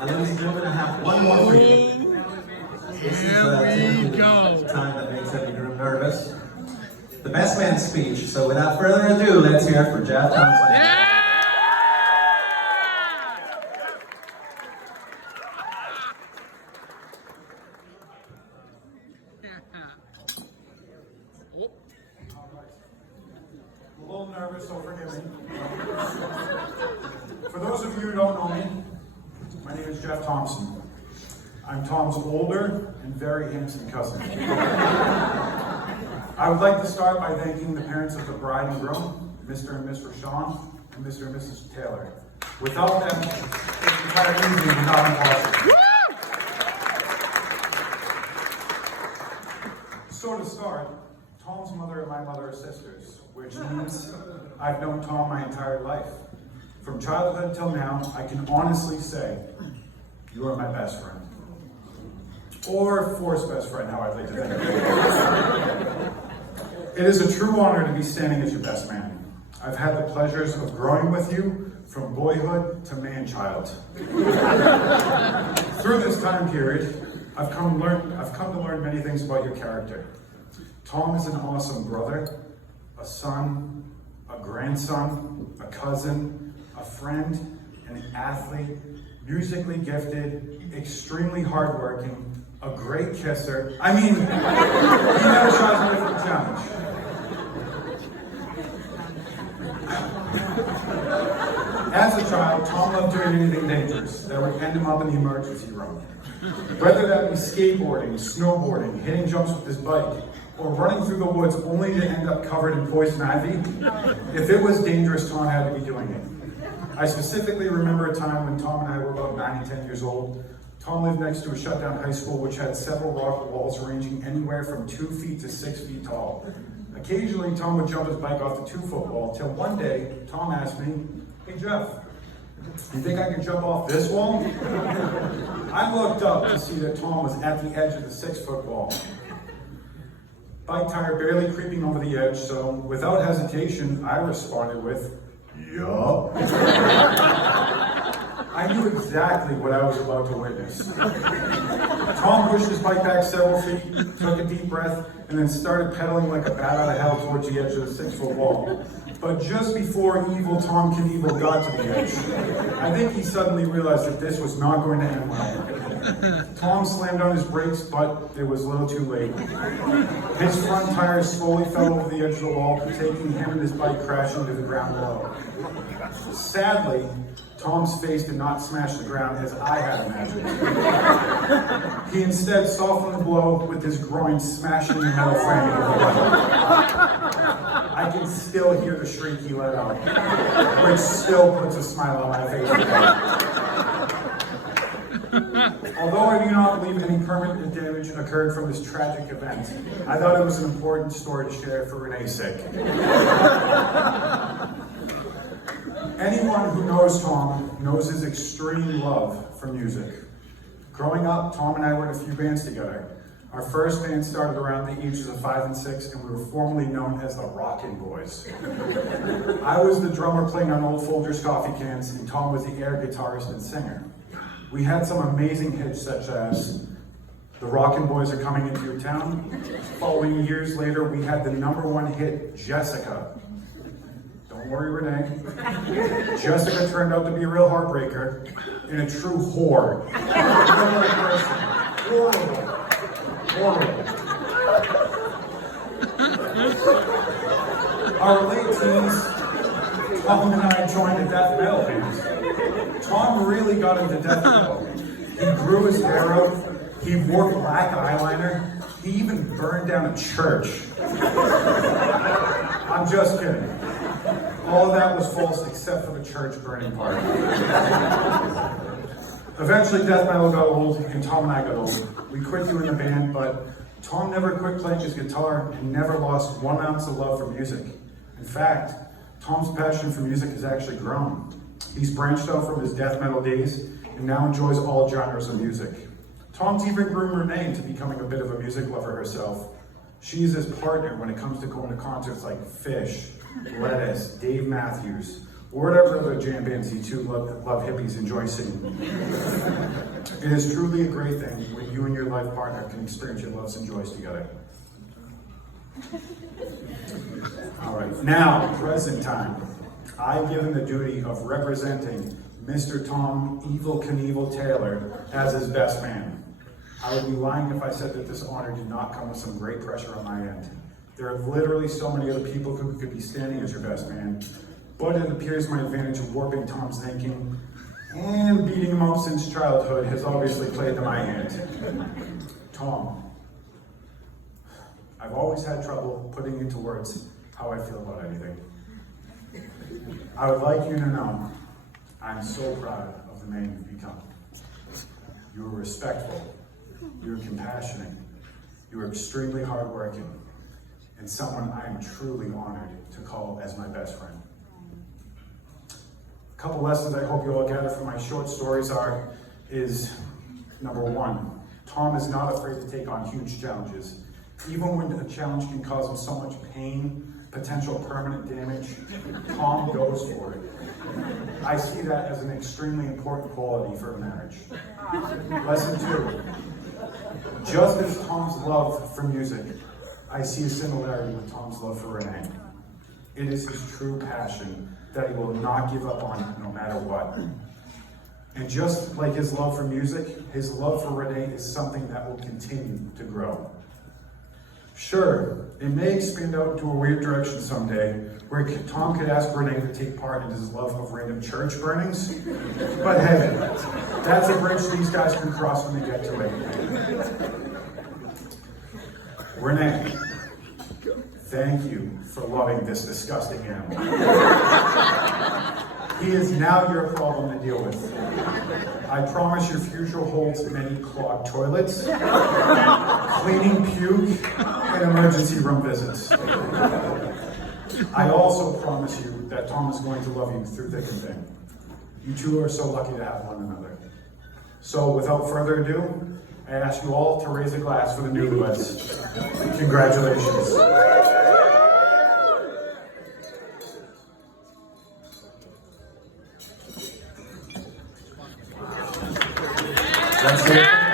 And ladies and gentlemen, I have one more for you. This is the time that makes every room nervous. The best man speech. So without further ado, let's hear it for Jeff Thompson. A little nervous, so forgive me. For those of you who don't know me, my name is Jeff Thompson. I'm Tom's older and very handsome cousin. I would like to start by thanking the parents of the bride and groom, Mr. and Miss Rashawn, and Mr. and Mrs. Taylor. Without them, this entire evening would not be possible. So to start, Tom's mother and my mother are sisters, which means I've known Tom my entire life. From childhood till now, I can honestly say, you are my best friend. Or forced best friend, how I'd like to think of it. It is a true honor to be standing as your best man. I've had the pleasures of growing with you from boyhood to man-child. Through this time period, I've come to learn many things about your character. Tom is an awesome brother, a son, a grandson, a cousin, a friend, an athlete, musically gifted, extremely hardworking, a great kisser. I mean, he never shies away from a challenge. As a child, Tom loved doing anything dangerous that would end him up in the emergency room. Whether that be skateboarding, snowboarding, hitting jumps with his bike, or running through the woods only to end up covered in poison ivy, if it was dangerous, Tom had to be doing it. I specifically remember a time when Tom and I were about 9 and 10 years old. Tom lived next to a shutdown high school which had several rock walls ranging anywhere from 2 feet to 6 feet tall. Occasionally, Tom would jump his bike off the 2-foot wall, till one day, Tom asked me, "Hey Jeff, you think I can jump off this wall?" I looked up to see that Tom was at the edge of the 6-foot wall. Bike tire barely creeping over the edge, so without hesitation, I responded with, "Yup." I knew exactly what I was about to witness. Tom pushed his bike back several feet, took a deep breath, and then started pedaling like a bat out of hell towards the edge of the 6-foot wall. But just before evil Tom Knievel got to the edge, I think he suddenly realized that this was not going to end well. Tom slammed on his brakes, but it was a little too late. His front tires slowly fell over the edge of the wall, taking him and his bike crashing to the ground below. Sadly, Tom's face did not smash the ground as I had imagined. He instead softened the blow with his groin smashing the metal framing of the bike. I can still hear the shriek he let out, which still puts a smile on my face today. Although I do not believe any permanent damage occurred from this tragic event, I thought it was an important story to share for Renee's sake. Anyone who knows Tom knows his extreme love for music. Growing up, Tom and I were in a few bands together. Our first band started around the ages of 5 and 6, and we were formerly known as the Rockin' Boys. I was the drummer playing on old Folgers coffee cans, and Tom was the air guitarist and singer. We had some amazing hits such as The Rockin' Boys Are Coming Into Your Town. Following years later, we had the #1 hit, Jessica. Don't worry, Renee. Jessica turned out to be a real heartbreaker and a true whore. Horrible. Horrible. Our late teens, Tom and I joined a death metal band. Tom really got into death metal. He grew his hair out. He wore black eyeliner. He even burned down a church. I'm just kidding. All of that was false except for the church burning part. Eventually, death metal got old, and Tom and I got old. We quit doing the band, but Tom never quit playing his guitar and never lost 1 ounce of love for music. In fact, Tom's passion for music has actually grown. He's branched out from his death metal days and now enjoys all genres of music. Tom's even groomed Renee into becoming a bit of a music lover herself. She is his partner when it comes to going to concerts like Fish, Lettuce, Dave Matthews, or whatever other jam bands you two love hippies enjoy singing. It is truly a great thing when you and your life partner can experience your loves and joys together. All right, now, present time. I'm given the duty of representing Mr. Tom Evil Knievel Taylor as his best man. I would be lying if I said that this honor did not come with some great pressure on my end. There are literally so many other people who could be standing as your best man, but it appears my advantage of warping Tom's thinking and beating him up since childhood has obviously played to my hand. Tom, I've always had trouble putting into words how I feel about anything. I would like you to know I'm so proud of the man you've become. You are respectful, you are compassionate, you are extremely hardworking, and someone I am truly honored to call as my best friend. A couple lessons I hope you all gather from my short stories is number one, Tom is not afraid to take on huge challenges. Even when a challenge can cause him so much pain, potential permanent damage, Tom goes for it. I see that as an extremely important quality for a marriage. Lesson two, just as Tom's love for music, I see a similarity with Tom's love for Renee. It is his true passion that he will not give up on no matter what. And just like his love for music, his love for Renee is something that will continue to grow. Sure, it may expand out into a weird direction someday, where Tom could ask Renee to take part in his love of random church burnings, but hey, that's a bridge these guys can cross when they get to it. Renee, thank you for loving this disgusting animal. He is now your problem to deal with. I promise your future holds many clogged toilets, cleaning puke, and emergency room visits. I also promise you that Tom is going to love you through thick and thin. You two are so lucky to have one another. So without further ado, I ask you all to raise a glass for the newlyweds. Congratulations. That's it.